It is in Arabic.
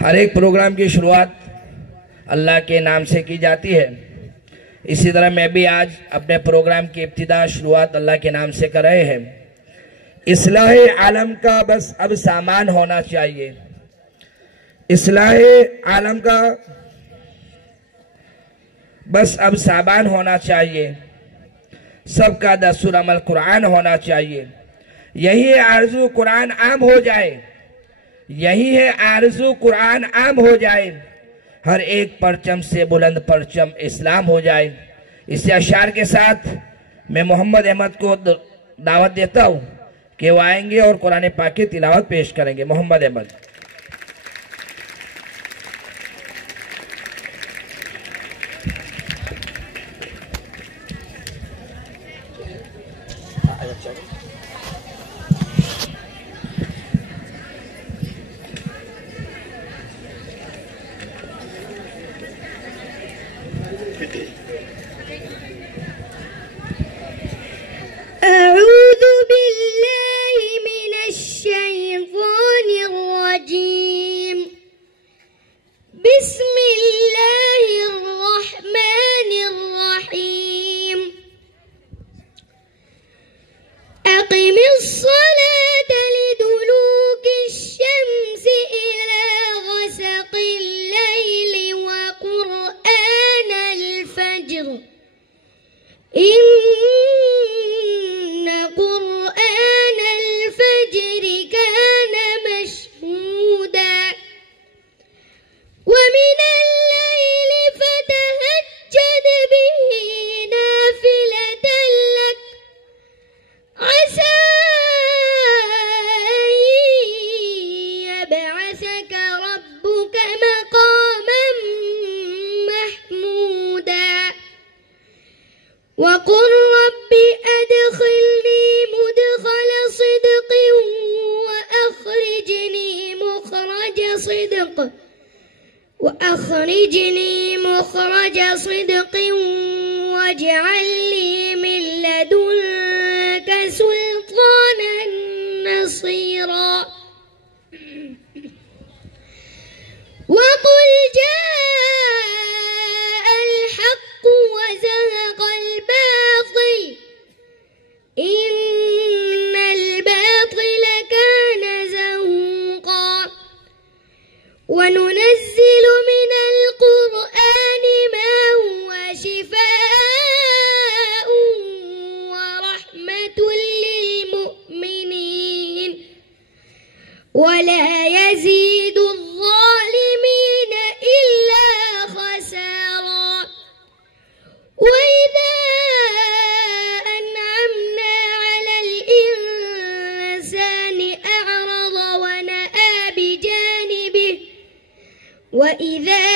हर एक प्रोग्राम की शुरुआत अल्लाह के नाम से की जाती है। इसी तरह मैं भी आज अपने प्रोग्राम की इब्तिदा शुरुआत अल्लाह के नाम से कर रहे हैं। इस्लाहे आलम का बस अब सामान होना चाहिए। इस्लाहे आलम का बस अब सामान होना चाहिए। सबका दस्तूर अमल कुरान होना चाहिए। यही है आरज़ू कुरान आम हो जाए। यही है आरज़ू कुरान आम हो जाए। हर एक परचम से बुलंद परचम इस्लाम हो जाए। इस अशार के साथ मैं मोहम्मद अहमद को दावत देता हूँ कि वो आएंगे और कुरान पाक की तिलावत पेश करेंगे। मोहम्मद अहमद। أعوذ بالله من الشيطان الرجيم. بسم الله الرحمن الرحيم. أقم الصلاة لدلوك الشمس إلى غسق الليل وقرآن الفجر إن قرآن الفجر كان مشهودا ومن الليل فتهجد به نافلة لك عسى أن يبعثك ربك مقاما محمودا وقل رب أدخلني مدخل صدق وأخرجني مخرج صدق واجعل لي من لدنك سلطانا نصيرا وقل جاء الحق وزهق الباطل إن الباطل كان زهوقا وننزل من القرآن ما هو شفاء ورحمة للمؤمنين ولا يزيد الظالمين إلا خسارا وإذا أنعمنا على الإنسان أعرض ونأى بجانبه وإذا